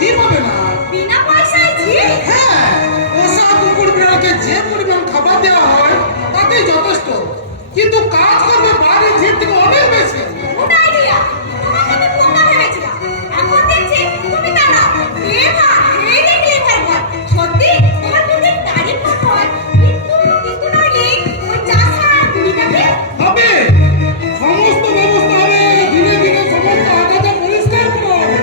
ঝি পাবে না। বিনা পয়সায় ঝি? হ্যাঁ, পোষা কুকুর বিড়ালকে যে পরিমাণ খাবার দেওয়া হয় তাতেই যথেষ্ট, কিন্তু কাজ করবে বাইরে ঝির থেকে অনেক বেশি। Good idea. তোমাকে আমি বোকা ভেবেছিলাম, এখন দেখছি তুমি তা না। এই দেখলে থাকবে সত্যি তোমার দুধের তারিফ হয়। কিন্তু ডার্লিং, ওই চাষা বুড়িটাকে হবে, সমস্ত ব্যবস্থা হবে। ধীরে ধীরে সমস্ত আগাছা পরিষ্কার করা হবে।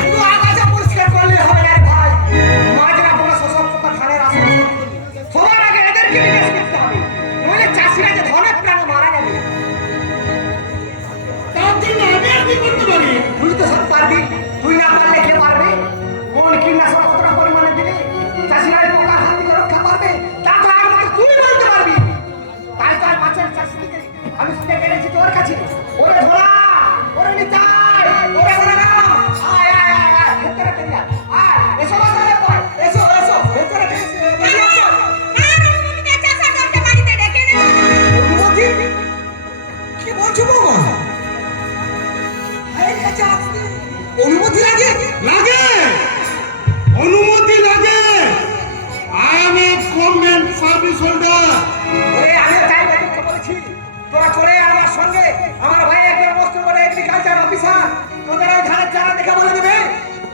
শুধু আগাছা পরিষ্কার করলে হবে না ভাই, মাজরা পোকা শোষক পোকা ধানের আশেপাশে সবার আগে এদেরকে বিনাশ করতে হবে, নইলে চাষিরা যে ধনের প্রাণে মারা যাবে। তার জন্য আমি আর কি করতে পারি? তুই তো সব পারবি, তুই না পারলে কে পারবে? কোন কীটনাশক কতটা পরিমাণে দিলে চাষিরা এই পোকার হাত থেকে রক্ষা পাবে তা তো একমাত্র তুই বলতে পারবি। তাই তো আর পাঁচের চাষিকে আমি শুনে পেরেছি তোর কাছে। ওরে ধরা, ওরে নিতাই, ওরে রাম, আয় আয় আয় আয় ভেতরে পেরিয়া আয়, এসো বাজারে পড়, এসো এসো ভেতরে পেরিয়া এসো। অনুমতিটা চাষা করতে বাড়িতে ডেকে নেব। অনুমতি? কি বলছো বাবা? এই কাছে আসতে অনুমতি লাগে? লাগে, অনুমতি লাগে। I M a government service holder. ওরে আমি তাই বলতে বলেছি, তোরা চলে আয় আমার সঙ্গে। আমার ভাই একজন মস্ত বড় এগ্রিকালচার অফিসার, তোদের ওই ধানের চারা দেখা বলে দেবে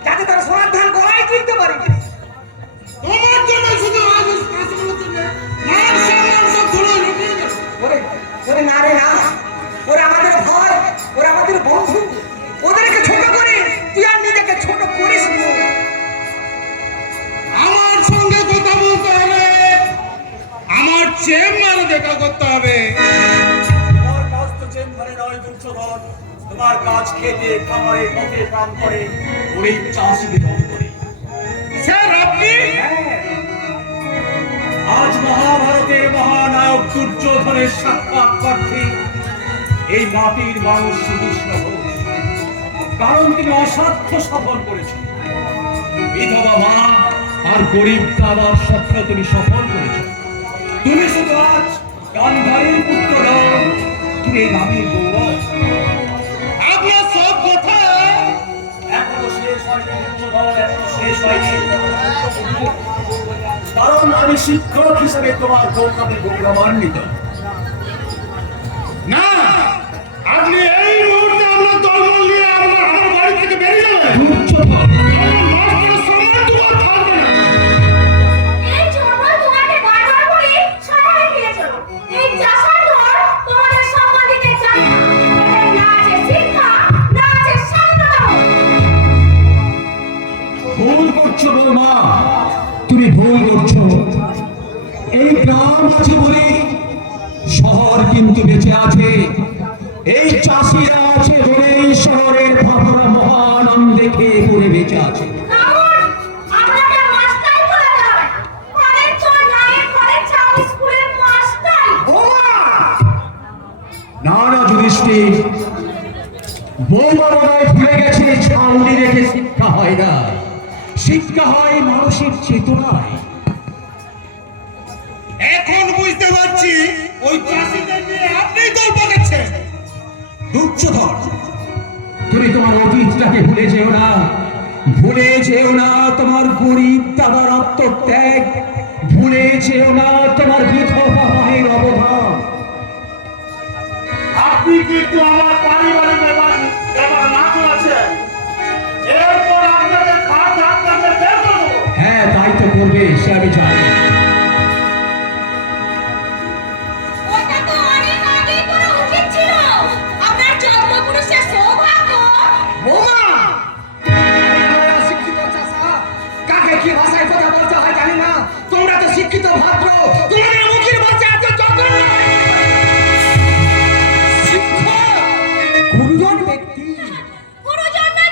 যাতে তারা সোনার ধান গড়াই কিনতে পারে। তোমার জন্য শুধু আজ কাজগুলো চলে মার সামান সব ধরে লুটিয়ে গেল। ওরে ওরে না রে না, ওরা আমাদের ভয়, ওরা আমাদের বন্ধু, ওদেরকে ছোট করে তুই আর নিজেকে ছোট করিস না। আমার সঙ্গে কথা বলতে হবে, আমার চেম্বারে দেখা করতে হবে। তোমার কাজ তো চেম্বারে নয় দুর্যোধন, তোমার কাজ খেতে খামারে পথে কাম করে গরিব চাষিদের করে। স্যার আপনি? আজ মহাভারতের মহানায়ক দুর্যোধনের সাক্ষাৎ প্রার্থী এই মাটির মানুষ শ্রীকৃষ্ণ ঘোষ। কারণ তিনি অসাধ্য সফল করেছেন। বিধবা মা আর গরিব দাদার স্বপ্ন তুমি সফল করেছো। তুমি শুধু আজ গান্ধারীর পুত্র নও, তুমি এই নামের গৌরব। আপনার সব কথা এখনো শেষ হয়নি দুর্যোধন, এখনো শেষ হয়নি। কারণ আমি শিক্ষক হিসেবে তোমার কৌশলে গৌরবান্বিত। না, আপনি এই মুহূর্তে আপনার দলবল নিয়ে আমার বাড়ি থেকে বেরিয়ে যাবেন। দুর্যোধন, মাস্টার সম্মান তোমার থাকবে না। এই জন্য তোমাকে বারবার বলি শহরে ফিরে চলো। এই চাষার ঘর তোমাদের সম্মান দিতে চায় না। এখানে না আছে শিক্ষা, না আছে শান্ততা। ভুল করছো বৌমা, তুমি ভুল করছো। এই গ্রাম আছে বলে শহর কিন্তু বেঁচে আছে। এই চাষিরা আছে বলে এই শহরের ভাবনা মহানন্দে খেয়ে পড়ে বেঁচে আছে। কারণ আপনাকে মাস্টার বলা যাবে। কলেজ চল নাই, কলেজ যাও স্কুলের মাস্টার। না না যুধিষ্ঠির, বৌমা মনে ভুলে গেছে ছাউনি রেখে শিক্ষা হয় না, শিক্ষা হয় মানুষের চেতনায়। এখন বুঝতে পারছি ওই চাষিদের নিয়ে আপনি দল পাকাচ্ছেন। দুর্যোধন, তুমি তোমার অতীতটাকে ভুলে যেও না, ভুলে যেও না তোমার গরিব দাদার আত্মত্যাগ, ভুলে যেও না তোমার বিধবা মায়ের অবদান। আপনি কিন্তু আমার পারিবারিক ব্যাপার না করেছেন। এরপর আপনাদের খাট ধাক্কাতে বের করবো। হ্যাঁ তাই তো করবে, সে আমি জানি। ওটা তো অনেক আগেই করা উচিত ছিল। আপনার জন্মপুরুষের সৌভাগ্য। বৌমা, শিক্ষিত চাষা কাকে কি ভাষায় কথা বলতে হয় জানি না। তোমরা তো শিক্ষিত ভদ্র, তোমাদের মুখের ভাষা এত জঘন্য। শিক্ষক গুরুজন ব্যক্তি। গুরুজন নয়,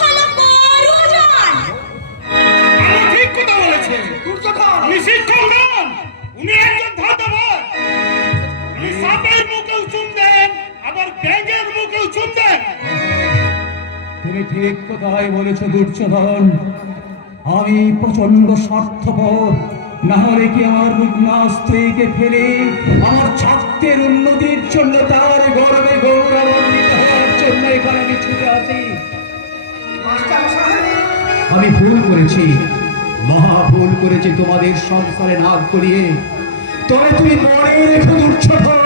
হলো গুরুজন। আমি ঠিক কথা বলেছে। দুর্যোধন, উনি শিক্ষক নন, উনি একজন ধাতবর। উনি সাপের মুখেও চুম দেন, আবার ব্যাঙের মুখেও চুম দেন। তুমি ঠিক কথাই বলেছো দুর্যোধন। আমি প্রচন্ড স্বার্থপর, না হলে কি আমার রুগ্না স্ত্রীকে ফেলে আমার ছাত্রের উন্নতির জন্য, তার গর্বে গৌরবান্বিত হওয়ার জন্য এখানে আমি ছুটে আসি। মাস্টার সাহেব আমি ভুল করেছি, মহা ভুল করেছি তোমাদের সংসারে নাক করিয়ে। তবে তুমি মনে রেখো দুর্যোধন,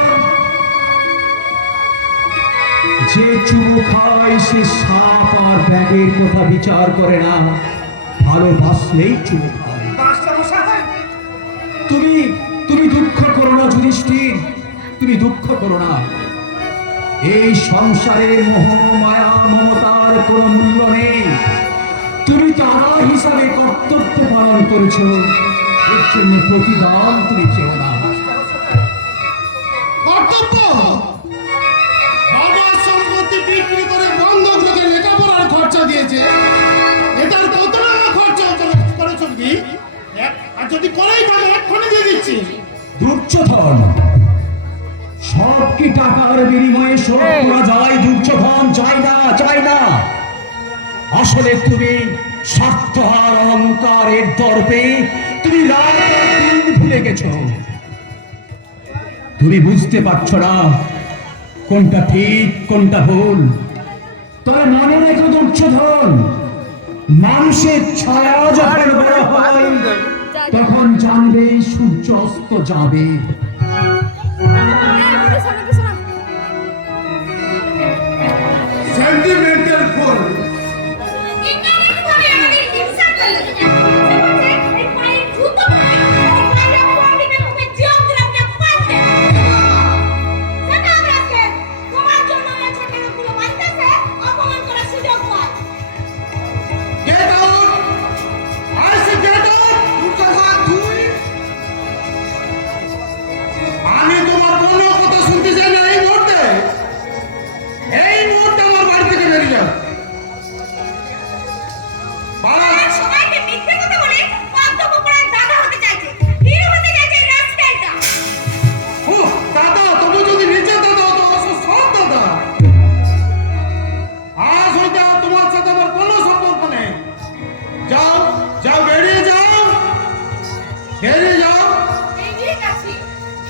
যে চুমু খায় সে সাপ আর ব্যাগের কথা বিচার করে না, ভালোবাসলেই চুমু খায়। মাস্টারমশাই, তুমি তুমি দুঃখ করো না যুধিষ্ঠির, তুমি দুঃখ করো না। এই সংসারের মোহ মায়া মমতার কোনো মূল্য নেই। তুমি তারা হিসাবে কর্তব্য পালন করেছ, এর জন্য প্রতিদান তুমি চেও না। কর্তব্য বাবার সম্পত্তি বিক্রি করে বন্ধক রেখে লেখাপড়ার খরচা দিয়েছে, এটার কত টাকা খরচা করেছ কি? আর যদি করেই থাকে এক্ষুনি দিয়ে দিচ্ছি। দুর্যোধন, সব কি টাকার বিনিময়ে শোধ করা যায়? দুর্যোধন, চাই না, চাই না। আসলে তুমি স্বার্থ আর অহংকারের দর্পে তুমি রাত আর দিন ভুলে গেছো। তুমি বুঝতে পারছো না কোনটা ঠিক কোনটা ভুল। তবে মনে রেখো দুর্যোধন, মানুষের ছায়া যখন বড় হয় তখন জানবে সূর্য অস্ত যাবে। সেন্টিমেন্টাল ফুল। ইন্টারনেট আমাদের ইনসাল্ট করলো। এই পায়ের জুতো পরে ওই পায়ের পরিতে তুমি জিও গ্রামটা পাল্টে। সেটা আমরা তোমার জন্য এই ছোটগুলো মানতেছে, অপমান করার সুযোগ পায়। Get out! I say get out! Duryodhan, তুই আমি তোমার কোনো কথা শুনতে চাই না এই মুহূর্তে। এই মুহূর্তে আমার বাড়ি থেকে বেরিয়ে যাও। পালা। আর সবাইকে মিথ্যে কথা বলে কর্তব্য পরায়ণ দাদা হতে চাইছে, হিরো হতে চাইছে এই রাস্তাটা। ও দাদা, তবু যদি নিজের দাদা হতো, অবশ্য সৎ দাদা। আজ হইতে আর তোমার সাথে আমার কোনো সম্পর্ক নেই। যাও যাও, বেরিয়ে যাও, বেরিয়ে যাও। বেরিয়ে গেছি,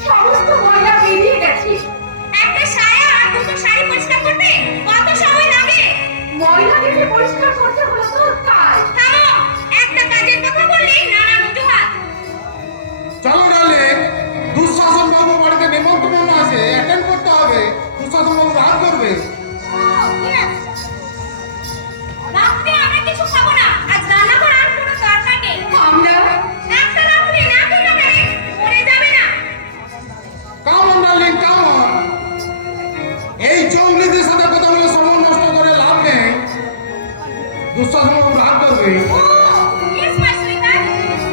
সমস্ত ময়লা বেরিয়ে গেছি। একটা সায়া আর দুটো শাড়ি পরিষ্কার করতে কত সময় লাগে? ময়লা দেখে পরিষ্কার করতে হলো তো তাই। থামো, একটা কাজের কথা বললেই নানা অজুহাত। চলো ডার্লিং, দুঃশাসন বাবু বাড়িতে নেমন্তন্ন আছে, অ্যাটেন্ড করতে হবে। দুঃশাসন বাবু রাগ করবে। রাত্রে আমরা কিছু খাবো না, আজ রান্না করার কোনো দরকার নেই। আমরা একটা রাত্রি না খেলে মরে যাবে না। Come on darling, come on. এই জঙ্গলিদের সাথে কথা বলে সময় নষ্ট করে লাভ নেই। দুঃশাসন বাবু রাগ করবে। ও ইয়েস মাই সুইটার,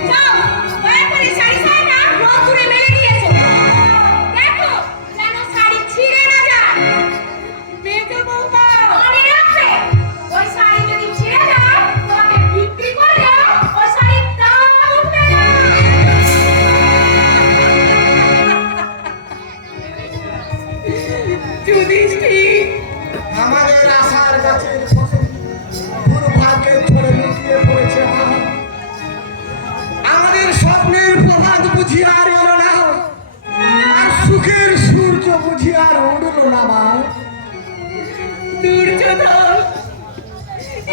যাও দয়া করে শাড়ি সায়াটা রোদ্দুরে মেলে দিয়েছো। দেখো যেন শাড়ি ছিঁড়ে না যায়। মেজো বৌমা মনে রাখবে, ওই শাড়ি যদি ছিঁড়ে যায় তোমাকে বিক্রি করলে ওই শাড়ির দাম উঠবে না। যুধিষ্ঠির, আমাদের আশার গাছের ফসল দুর্ভাগ্যের ঝড়ে লুটিয়ে পড়েছে মা। আমাদের স্বপ্নের প্রভাত বুঝি আর এলো না, আর সুখের সূর্য বুঝি আর উঠল না মা। দুর্যোধন,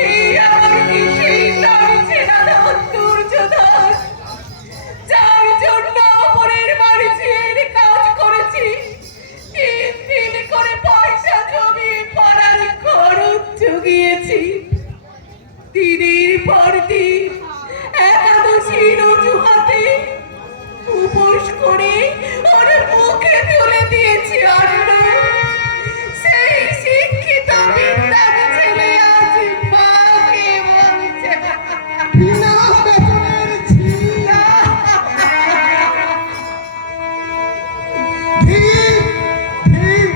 এই আমার কি সেই নারী ছেড়া দাও দুর্যোধন, যার জন্য অপরের বাড়ি ছেড়ে কাজ করেছি, 3 দিন করে পয়সা জমিয়ে পড়ার খরচ জুগিয়েছি। দিনের পর দিন একাদশীর অজুহাতে উপোস করে ওর মুখে তুলে দিয়েছি অন্ন। সেই শিক্ষিত বিদ্যার ছেলে আজ মাকে বলছে বিনা বেতনের ছিলা। ঠিক ঠিক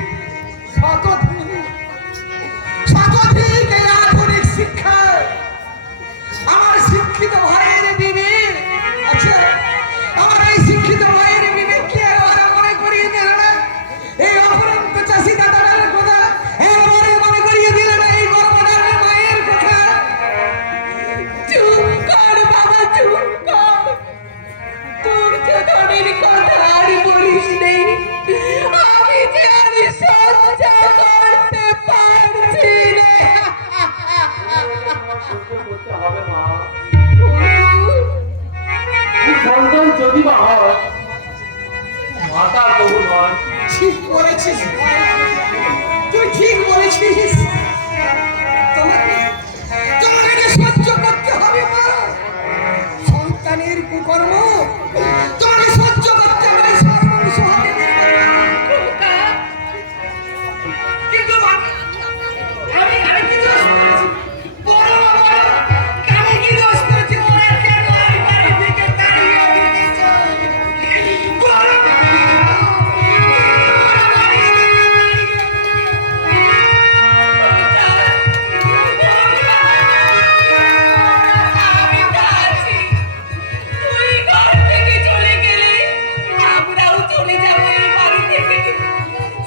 শতধিক এই আধুনিক শিক্ষায় আমার শিক্ষা বলছিস তোমাকে তোমাকে যে সহ্য করতে হবে মা সন্তানের কুকর্ম তোমাকে সহ্য করতে হবে সর্বস্ব হাতে নিয়ে। খোকা, কিন্তু মা, আমি কি দোষ করেছি? বলো বাবা, আমি কি দোষ করেছি? ওরা কেন এই বাড়ি থেকে তাড়িয়ে দিয়েছে? বলো বাবা, ওরা বাড়ি থেকে তাড়িয়ে আমি তো আছি। তুই ঘর থেকে চলে গেলে আমরাও চলে যাব এই বাড়ি থেকে।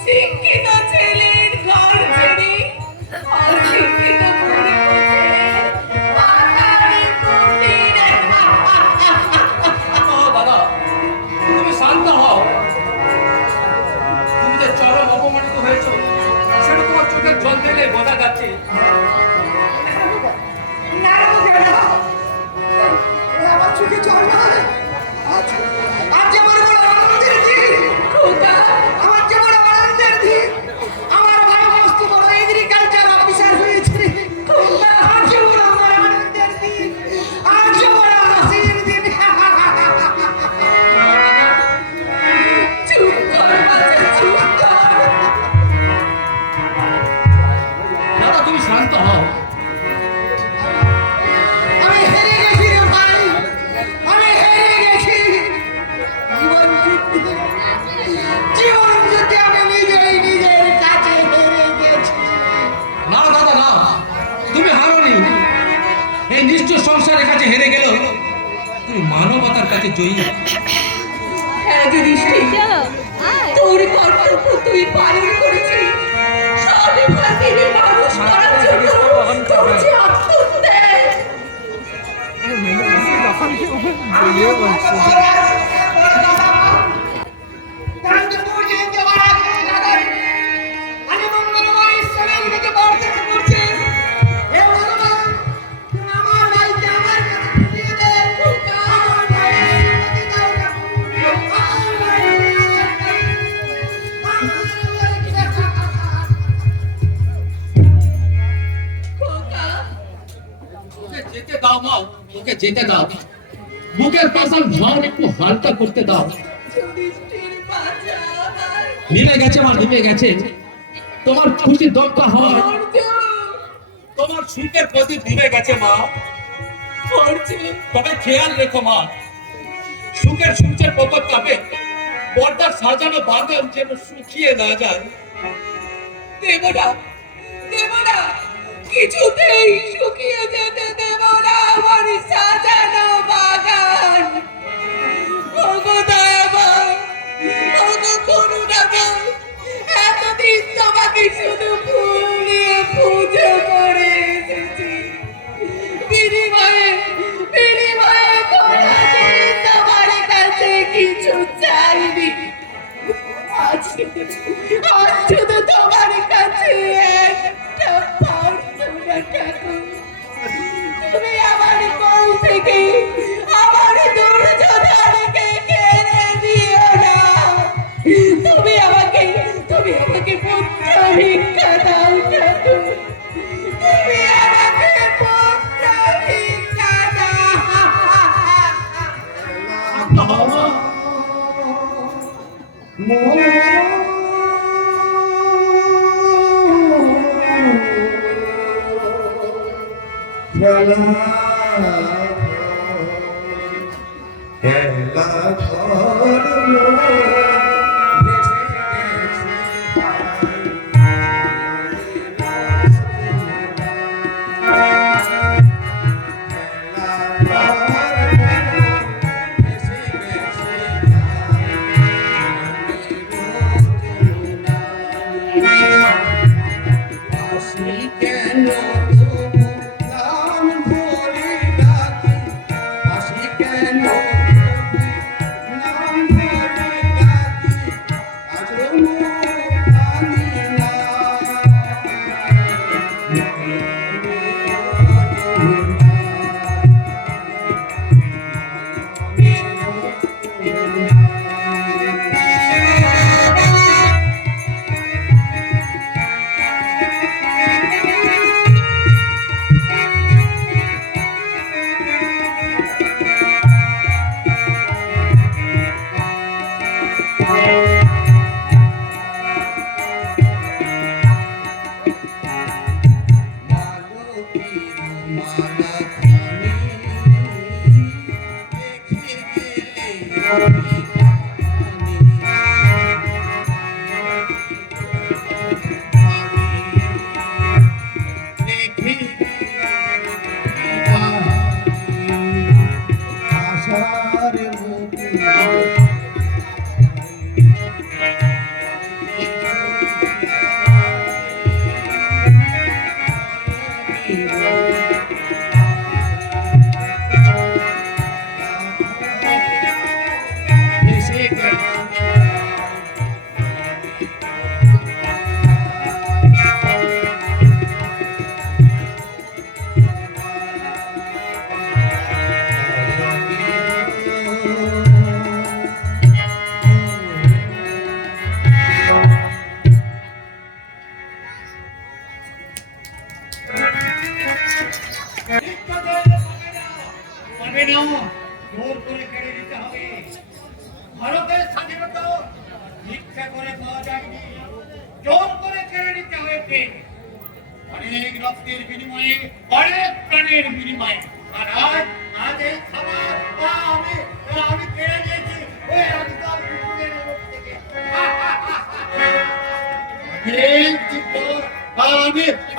শিক্ষিত ছেলের ঘর ছেড়ে অশিক্ষিত বুড়ি বসে পাতারে কুটিরে। বাবা, তুমি শান্ত হও। তুমি যে চরম অপমানিত হয়েছো সেটা তোমার চোখের জল থেকে বোঝা যাচ্ছে। না না দেবে না এ আমার চোখে জল নয় আজ আজ আমার বড় আনন্দের দিন খোকা, আমার যে বড় আনন্দের দিন আমার ভাই মস্ত বড় এগ্রিকালচার অফিসার হয়েছে আজ বড় আমার আনন্দের দিন আজ বড় হাসির দিন চুপ কর বাচ্চা, চুপ কর। দাদা, তুমি শান্ত হও। আমি হেরে গেছি রে ভাই আমি হেরে গেছি জীবন যুদ্ধে আমি নিজেই নিজের কাছে হেরে গেছি না দাদা, না, তুমি হারোনি। এই নিষ্ঠুর সংসারের কাছে হেরে গেল, তুমি মানবতার কাছে জয়ী। হ্যাঁ যুধিষ্ঠির, তোর কর্তব্য তুই পালন করেছিস। সবে ভাতিরে মানুষ করার জন্য তোর যে আত্মত্যাগ। খোকা, ওকে যেতে দাও মা, ওকে যেতে দাও। বুকের পাশার ভার একটু হালকা করতে দাও। যুধিষ্ঠির বাঁচা আমার নিভে গেছে মা, নিভে গেছে। তোমার খুশি দগ্ধ হওয়ার, অর্জুন, তোমার সুখের প্রদীপ নিভে গেছে মা। অর্জুন। তবে খেয়াল রেখো মা, সুখের সূর্যের প্রকট তাপে পর্দার সাজানো বাগান যেন শুকিয়ে না যায়। দেবরা, দেবরা, কিছুতেই শুকিয়ে যেতে দেব না আমার সাজানো বাগান। ওগো দয়াময়, ওগো করুণাময়, এতদিন তোমাকে শুধু ফুল নিয়ে পুজো করে এসেছি। বিনিময়ে বিনিময়ে কোনোদিন তোমার কাছে কিছু চাইনি। আজ শুধু তোমার কাছে একটা প্রার্থনা ঠাকুর, তুমি আমার কোল থেকে আমার দুর্যোধনকে কেড়ে দিও না। তুমি আমাকে পুত্র ভিক্ষা দাও ঠাকুর, তুমি আমাকে পুত্র ভিক্ষা দাও। পাবে না, জোর করে কেড়ে নিতে হবে। ভারতের স্বাধীনতা ভিক্ষা করে পাওয়া যায়নি, জোর করে কেড়ে নিতে হয়েছে। অনেক রক্তের বিনিময়ে, অনেক প্রাণের বিনিময়ে। আর আজ এই খাবার আমি কেড়ে নিয়েছি ওই একদম কুকুরের মুখ থেকে।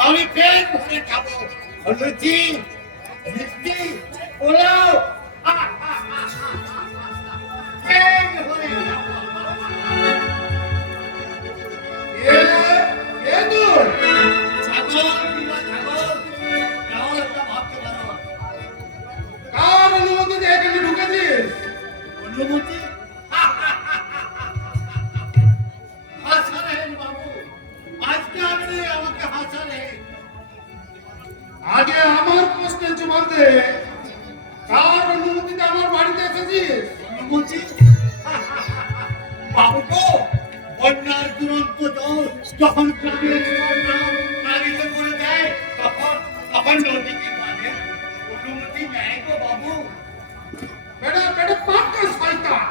আমি পেট ভরে খাবো লুচি, মিষ্টি, পোলাও, পেট ভরে খাবো। ছাগল কিংবা ছাগল, তাও একটা ভাবতে পারো। কার অনুমতিতে এখানে ঢুকেছিস? অনুমতি? হাসালেন বাবু, আজকে আপনি আমাকে হাসালেন। আগে আমার প্রশ্নের জবাব দে, কার অনুমতিতে আমার বাড়িতে এসেছিস? অনুমতি? বাবু গো, বন্যার দুরন্ত জল যখন গ্রামের গ্রাম নারীতে করে দেয়, তখন নদীকে মানে অনুমতি নেয় গো বাবু। বেটা বেটা পাক্কা শয়তান।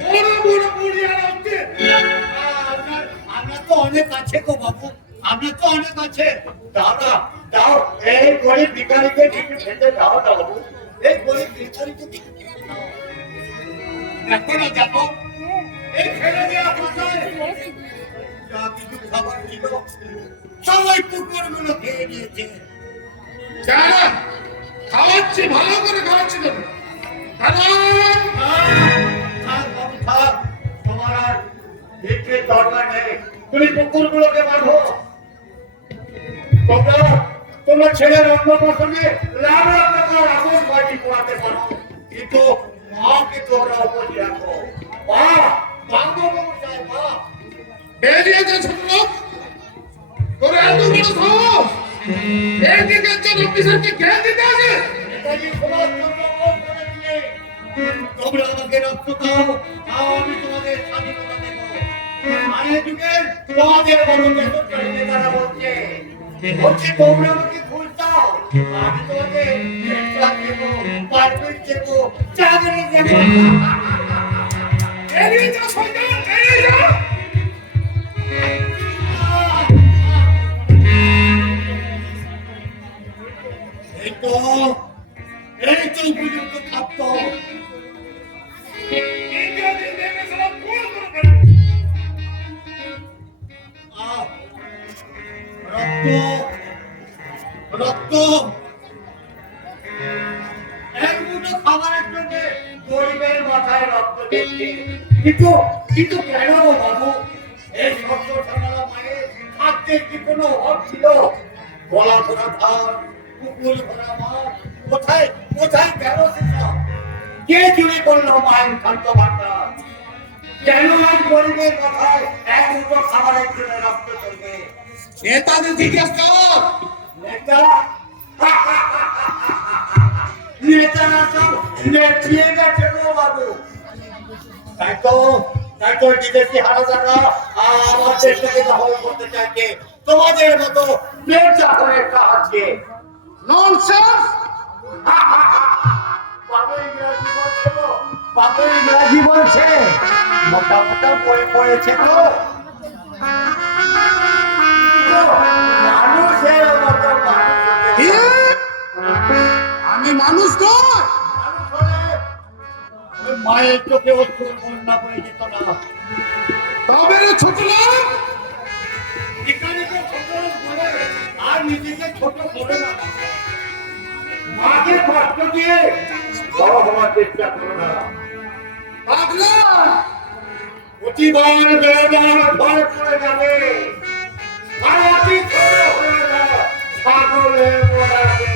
বড় বড় বুড়িয়ার হচ্ছে। আমরা তো অনেক আছে গো বাবু, আমরা তো অনেক আছে। দাও না, দাও, এই গরিব ভিখারিকে কিছু খেতে দাও না বাবু, এই গরিব ভিখারিকে কিছু খেতে দাও। দেখো না, দেখো, এই ফেলে দেওয়া পাতায় যা কিছু খাবার ছিল সবাই কুকুরগুলো খেয়ে নিয়েছে। যা, খাওয়াচ্ছি, ভালো করে খাওয়াচ্ছি তোকে। থাক বাবু, থাক, তোমার আর ভিক্ষের দরকার নেই। তুমি কুকুরগুলোকে বাঁধো। তোমরা ছেলের অন্য প্রসঙ্গে লাভ টাকার আগজ বাড়ি পোয়াতে পারো, কিন্তু মাকে তোমরা উপরে রাখো। মা, বাবু চাই, মা। বেরিয়ে যা ছোট লোক, তোর এত বড় সাহস! এগ্রিকালচার অফিসারকে জ্ঞান দিতে আছে? নেতাজি সুভাষচন্দ্র বোস বলেছিলেন, তোমরা আমাকে রক্ত দাও, তাও আমি তোমাদের স্বাধীনতা দেব। আর এই যুগের তোমাদের মতো দেশপ্রেমী নেতারা বলছে তোমরা আমাকে ঘুষ দাও, আমি তোমাদের পেট্রোল দেবো, পারমিট দেবো, চাকরি দেবো। বেরিয়ে যা শয়তান, বেরিয়ে যা! এই তো উপযুক্ত খাদ্য। ইংরেজি দেবে সারা ফুল করে ফেলবে। রক্ত এক মুঠো খাবারের জন্য গরিবের মাথায় রক্ত দিচ্ছে, কিন্তু কেন গো বাবু? এই শব্দ ঠান্ডা মায়ের খাদ্যের কি কোনো অভাব ছিল? গলা ভরা ধান, কুকুর ভরা মাছ, কোথায় কোথায় গেল সেসব? কে চুরি করলো মায়ের খাদ্য ভাণ্ডার? কেন আজ গরিবের মাথায় এক মুঠো খাবারের জন্য রক্ত চলবে? নেতাদের জিজ্ঞেস কর। নেতা নেতারা সব নেতিয়ে গেছে গো বাবু। তাই তো বিদেশি হারাদাররা আমার দেশটাকে দখল করতে চাইছে তোমাদের মতো মির্জাফরের সাহায্যে। ননসেন্স! বাবু ইংরাজি বলছে গো, বাবু ইংরাজি বলছে, মোটা মোটা বই পড়েছে গো। মানুষের মতো মানুষ হতে এ? আমি মানুষ নয়। মানুষ হলে ওই মায়ের চোখে অশ্রুর বন্যা বয়ে যেত না। তবে রে ছোট লোক, এখানে তো ছোট লোক বলে আর নিজেকে ছোট করে না। মাকে কষ্ট দিয়ে বড় হওয়ার চেষ্টা করো না। পাগলা! প্রতিবার বেড়াবার ভর করে যাবে, আর অতি ছোট হয়ে যাবে ছাগলের মোড়াতে।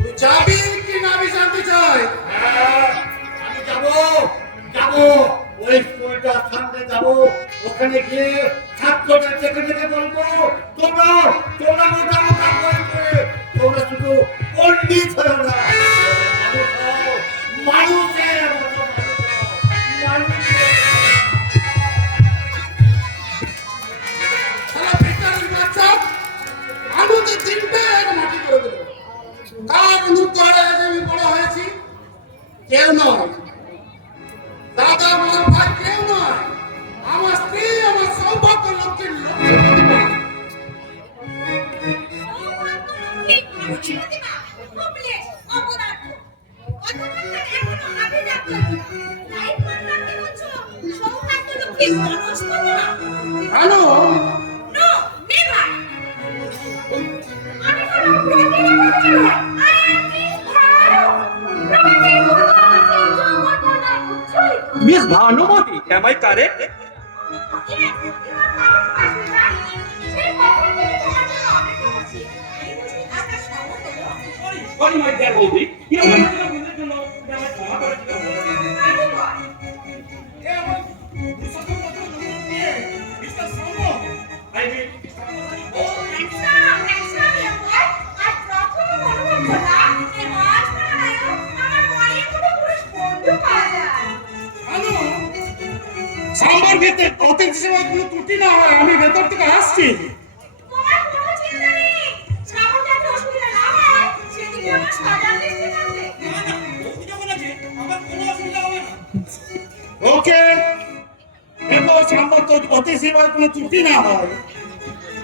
তুই যাবি কি না আমি জানতে চাই। হ্যাঁ, আমি যাবো ওই স্কুলটা সামনে যাবো, ওখানে গিয়ে ছাত্রদের দেখে বলবো তোমরা মোটা মোটা বই করে তোমরা শুধু পণ্ডিত হও না, মানুষের মতো মানুষের শালা ভিখারির বাচ্চা, Bhanumati, am I correct? Yes, you are correct, Master. সেই কখন থেকে তোমার জন্য অপেক্ষা করছি। এই বুঝি আপনার সময় হলো? Sorry, my dear বৌদি, কি আমার ভুলের জন্য আমায় ক্ষমা করে দিও। আমি বল। এ আমার দুঃসংবাদ দিয়ে মিস্টার সামো I mean, Handsome, young boy. আর প্রথম অনুভব করলাম যে রাজমানায়ও আমার মনের মতো পুরুষ বন্ধু পাওয়া যায়। আনো সাম্বার ভিতরে অতিথি সেবা কোনো ত্রুটি না হয় আমি ভেতর থেকে আসছি। তোমার কোনো চিন্তা নেই। শ্রাবণ যাতে অসুবিধা না হয় সেদিকে আমার সজাগ দৃষ্টি থাকবে। ওকে দেখো সাম্বার তো অতিথি সেবার কোনো ত্রুটি না হয়।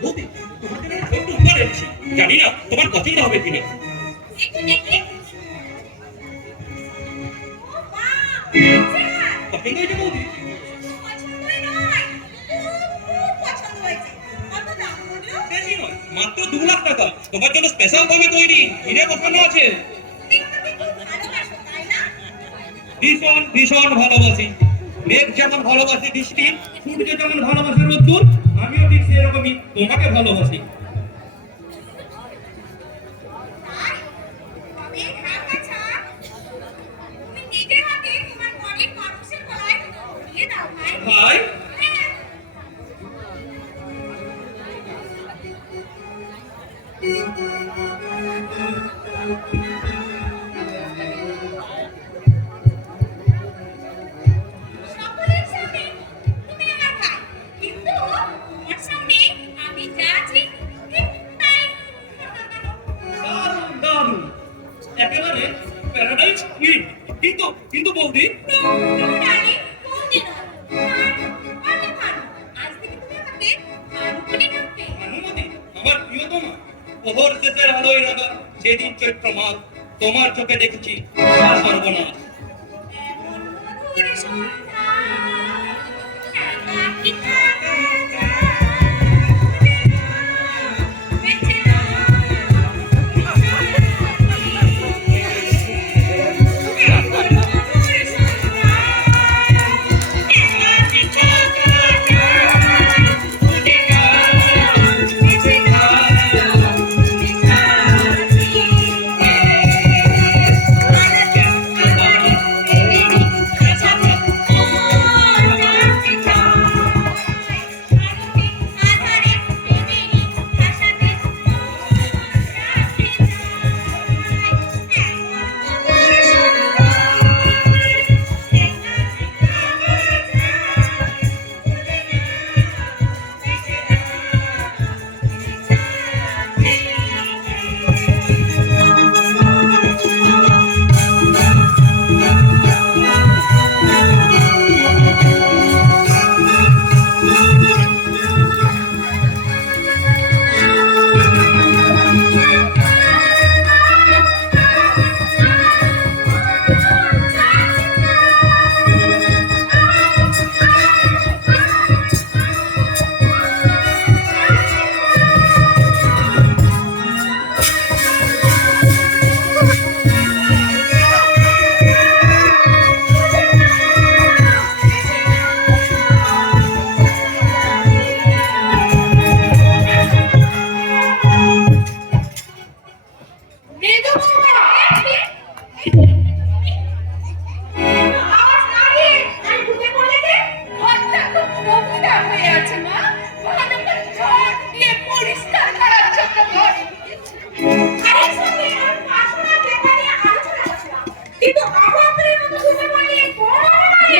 বৌদি, তোমাকে আমি ছোট্ট উপহার এনেছি। জানি না তোমার পছন্দ হবে কিনা। একটু দেখি। ও বাহ! পছন্দ হয়েছে বৌদি? পছন্দই নয়। খুব পছন্দ হয়েছে। কত দাম বললো? বেশি নয়, মাত্র 2 লাখ টাকা। তোমার জন্য স্পেশাল দামে তৈরি। কিনে পছন্দ আছে? তুমি আমাকে খুব ভালোবাসো, তাই না? ভীষণ ভীষণ ভালোবাসি। মেঘ যেমন ভালোবাসি বৃষ্টি, সূর্য যেমন ভালোবাসে রোদ্দুর, আমিও ঠিক সেরকমই তোমাকে ভালোবাসি। তাই? তবে ঢাকা ছাড়। তুমি নিজের হাতে তোমার বডির মানুষের গলায় দিয়ে দাও, ভাই। ভাই, হ্যাঁ। সকলের সামনে তুমি আমার ভাই, কিন্তু তোমার সামনে আমি যা আছি ঠিক তাই। দারুণ দারুণ, একেবারে প্যারাডাইস কুইন। কিন্তু বৌদি, তুমি ডার্লিং, বৌদি নয়। ভানু, ভানু। আজ থেকে তুমি আমাকে ভানু বলে ডাকবে। ভানুমতি, আমার প্রিয়তমা, প্রহর শেষের আলোয় রাগা সেদিন চৈত্র মাস, তোমার চোখে দেখেছি আর সর্বনাশ। এমন মধুর সন্ধ্যা, একাকী থাকা যায়, বেঁচে না। এমন মধুর সন্ধ্যা, একাকী থাকা যায়, বেঁচে না, বেঁচে না। কিন্তু অভাবের মতো ঘুরে পড়লে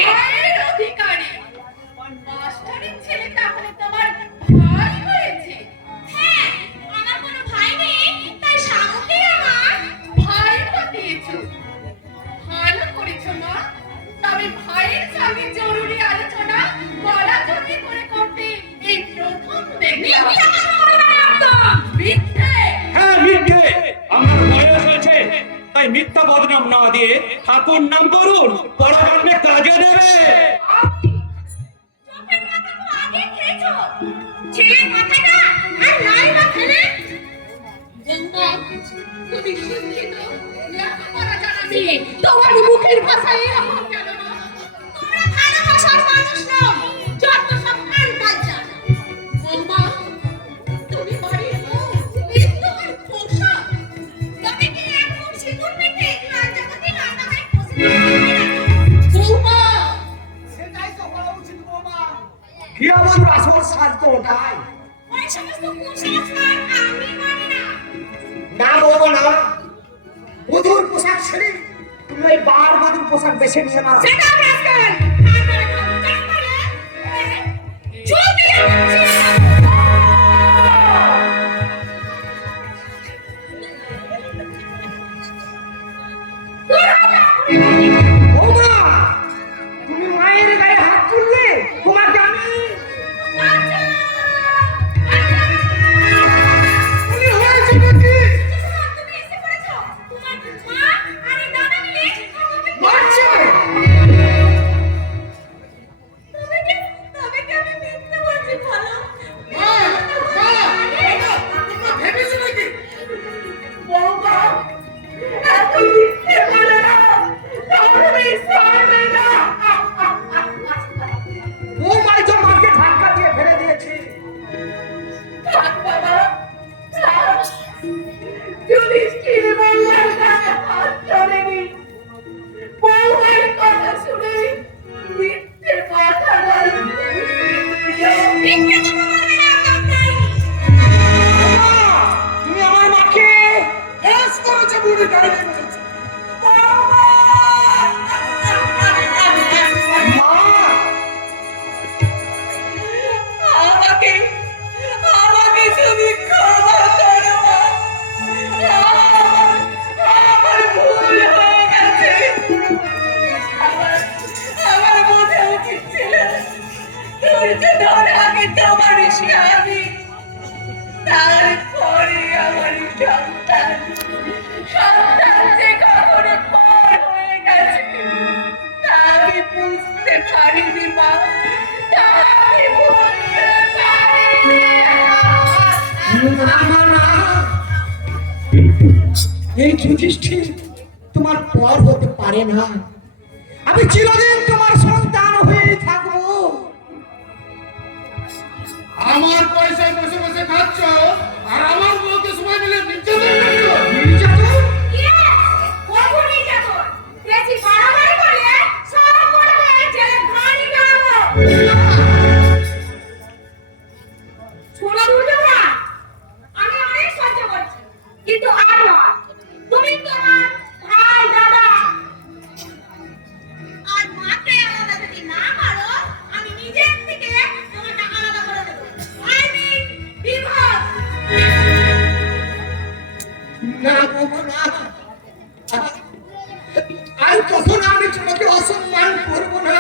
মায়ের অধিকারী মাস্টারের ছেলে তাহলে তোমার ভাই হয়েছে। হ্যাঁ, আমার কোনো ভাই নেই, তাই শামুকে আমার ভাই বানিয়েছো। ভালো করেছো মা। তবে ভাইয়ের সঙ্গে জরুরি আলোচনা বলা জরুরি করে করতে এই প্রথম দেখলাম। মিথ্যে। হ্যাঁ মিথ্যে, আমার বয়স হয়েছে, তাই মিথ্যা বদনাম না দিয়ে ঠাকুর নাম করুন, পরকালে কাজে দেবে। চোখের মাথা তো আগে খেয়েছো। ছেলের মাথাটা আর নাই বা খেলে। গঙ্গা, তুমি শিক্ষিত, লেখাপড়া জানা মেয়ে, তোমার মুখের ভাষায় এরকম কেন না? তোমরা ভালো গৃহবধূর আসল সাজ তো ওটাই। ওই সমস্ত কুসংস্কার আমি মানি না। না বলবো না, বধুর পোশাক ছেড়ে তুমি ওই বার বাদুর পোশাক বেছে নিয়ে না। সেটা আমি আজকে তারপরে করব। তারপরে চল দিয়ে বৌমা, তুমি মায়ের গায়ে হাত তুললে, তোমাকে আমি উনি হয়েছে নাকি? তুমি এসে পড়েছো। তোমার মা আর এই দাদা মিলে আমাকে মারছে। তবে কি আমি মিথ্যে বলছি বলো? মা, তোমরা ভেবেছো নাকি? বৌমা, এত মিথ্যে বলে না। তুমি সরবে না। বৌমা তো মাকে ধাক্কা দিয়ে ফেলে দিয়েছে। থাক বাবা, থাক। যুধিষ্ঠির বললেন তাকে হাত ধরেনি। বৌমার কথা শুনে মিথ্যে কথা বলে। মিথ্যে কথা বলবে না, কামড়াই। বৌমা, তুমি আমার মাকে বেশ করেছে বুড়ি, ডাইনি বলেছে। মা, আমাকে আমাকে তুমি ক্ষমা করো। আমার ভুল হয়ে গেছে। আমার মনে উচিত ছিল ধৈর্য ধরে আগে তোমার স্বামী, তারপরে আমার সন্তান। সন্তান যে কখনো পর হয়ে গেছে তা আমি বুঝতে পারিনি মা, তা আমি বুঝতে পারিনি। না, না, না। এই যুধিষ্ঠির তোমার পর হতে পারে না। আমি চিরদিন তোমার সন্তান হয়ে থাকবো। আমার পয়সায় বসে বসে খাচ্ছ আর আমার বউকে সময় মিলে নির্যাতন করছো। নির্যাতন? কখন নির্যাতন? বেশি বাড়াবাড়ি করলে সব করলে জেলে ঘানি গাড়াবো। শোনো দুর্যোধন, আমি অনেক সহ্য করছি, কিন্তু আর নয়। তুমি তোমার ভাই, দাদা আর মাকে আলাদা যদি না পারো, আমি নিজের থেকে তোমাকে আলাদা করে দেবো। I mean, divorce. না বাবা, না। আর কখনো আমি তোমাকে অসম্মান করবো না।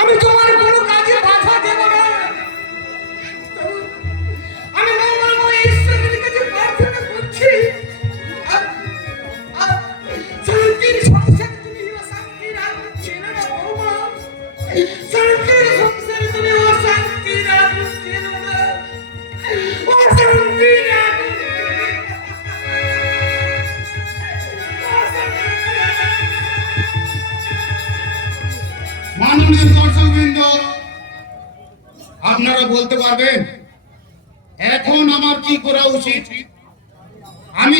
আমি তোমার কোনো কাজে বাধা দেব না। আমি মঙ্গলময় ঈশ্বরের কাছে প্রার্থনা করছি, শান্তির সংসারে তুমি অশান্তির আগুন ছেড়ে না বৌমা। শান্তির সংসারে তুমি অশান্তির আগুন ছেড়ে না। অশান্তির আগুন মাননীয় দর্শকবৃন্দ, আপনারা বলতে পারবেন এখন আমার কি করা উচিত? আমি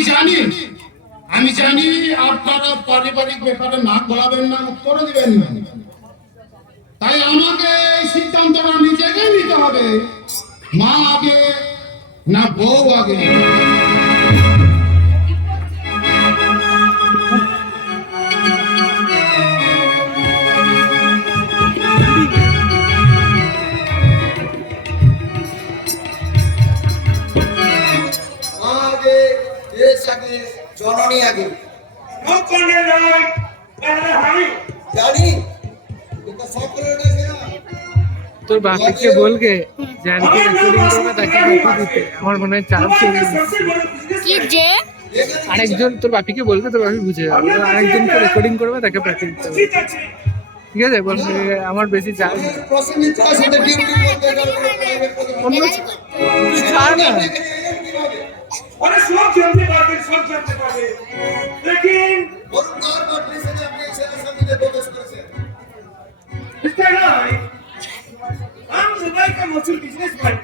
জানি আপনারা পারিবারিক ব্যাপারে নাক গলাবেন না, মুখ করে দিবেন না। তাই আমাকে এই সিদ্ধান্তটা নিজেকেই নিতে হবে, মা আগে না বউ আগে। আগে দেশ আগে জননী আগে মুখণ্ডের নয়, তাহলে আমি জানি এটা সকলের কাছে না। তোর বাপিকে বলকে জানকে রেকর্ডিং করবে তাকে পাঠিয়ে দিতে। আমার মনে হয় চাপ চলে গেছে। কি যে আরেকজন তোর বাপিকে বলবে, তোর বাপি বুঝে যাবে। আরেকজনকে রেকর্ডিং করবে তাকে পাঠিয়ে দিতে হবে। ঠিক আছে। ঠিক আছে, বলবে আমার বেশি চাপ নেই। প্রসঙ্গে চাষ হতে ডিউটি করতে গেলে প্রাইভেট কথা অন্য তুই ছাড় না। अरे सब जानते पारবে, সব জানতে পারবে, लेकिन বরং তার পারমিশনে আপনি এই সেনা সমিতিতে প্রবেশ করেছেন। इसका नहीं हम दुबई का मशहूर बिजनेसमैन,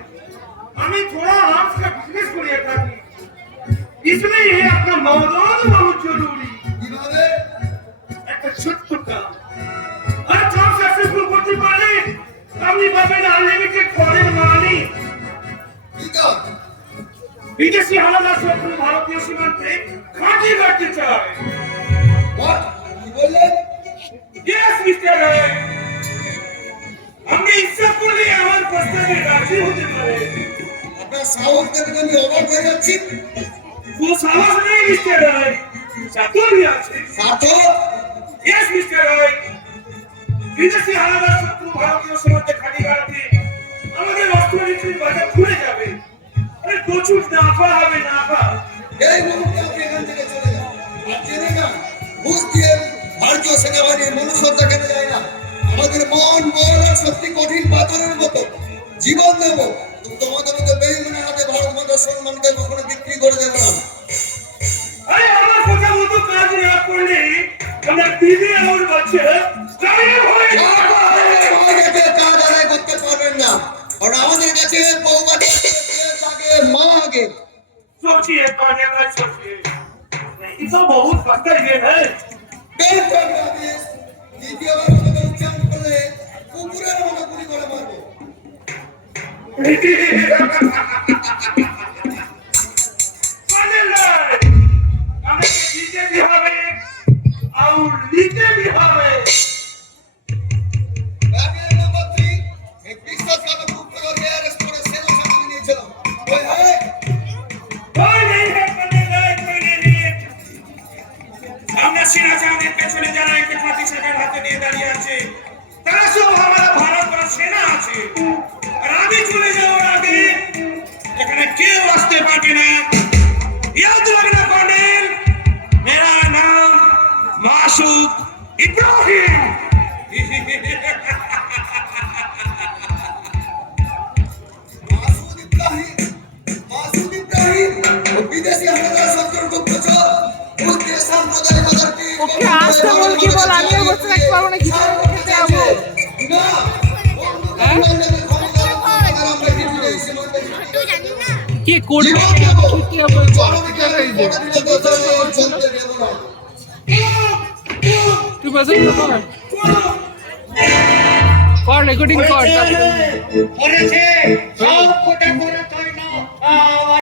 हमें थोड़ा आर्म्स का बिजनेस करिए था, इसलिए ये अपना मौजूद बहुत जरूरी কিভাবে? একটা ছোট্ট কাজ আর কাজ সাকসেসফুল করতে পারলে আপনি পাবেন আনলিমিটেড ফরেন মানি। বিকাশ বিদেশি হানাদার শত্রু ভারতীয় সীমান্তে ঘাঁটি কাটতে চায়। হোয়াট কি বললেন? ইয়েস মিস্টার রায়, আপনি ইচ্ছা করলে আমার প্রস্তাবে রাজি হতে পারেন। আপনার সাহস দেখে আমি অবাক হয়ে যাচ্ছি। ও সাহস নেই মিস্টার রায়, চাতুরি আছে। সার্থক ইয়েস মিস্টার রায়, বিদেশি হানাদার শত্রু ভারতীয় সীমান্তে ঘাঁটি কাটতে আমাদের অর্থনীতির বাজার খুলে যাবে। আরে প্রচুর নাফা হবে, নাফা। এই মুহূর্তে আপনি এখান থেকে চলে যান। আর জেনে যান, ঘুষ দিয়ে ভারতীয় সেনাবাহিনীর মনুষ্যত্ব কেনা যায় না। আমাদের মন বল আর শক্তি কঠিন পাথরের মতো জীবন দেবো, তোমাদের মতো বেইমানের হাতে ভারত মাতার সম্মানকে কখনো বিক্রি করে দেবো না। আরে আমার কথা মতো কাজ না করলে আমরা দিদি আমার বাচ্চা গায়েব হয়ে যাবে। আমাদেরকে কাজ আদায় করতে পারবেন না, কারণ আমাদের কাছে বৌমা দেশ আগে, মা আগে। सोचिए पाने वाला सोचिए, ये तो बहुत पक्का गेम है। দ্বিতীয়বার আমাদের উচ্চারণ করলে কুকুরের মতো গুলি করে মারবো। पाने लड़, हमें जीते भी हवे और जीते भी हवे। ব্যাগের নাম্বার 3 এক বিশ্বাসঘাতক গুপ্তচরকে অ্যারেস্ট করে সেনা সামনে নিয়েছিলাম। ওই হ্যাঁ कोई नहीं है पाने लड़, कोई नहीं है। আমরা সিনা জাহানের পেছনে যারা একে ফাঁসি সাজার হাতে নিয়ে দাঁড়িয়ে আছে, তারা সব আমাদের ভারত সেনা আছে। আর আমি চলে যাওয়ার আগে এখানে কেউ আসতে পারবে না। याद रखना कॉर्नेल, मेरा नाम मासूद इब्राहिम। মাসুদ ইব্রাহিম ও বিদেশি হানাদার শত্রুর গুপ্তচর ঘুষ দিয়ে সাম্প্রদায়িকতাকে ওকে আসতে বল, কি বল, আমিও বসে থাকতে পারবো না, কি করে খেতে যাবো? না কে করবে কি হবে তুই বসে কর রেকর্ডিং কর তারপরে করেছে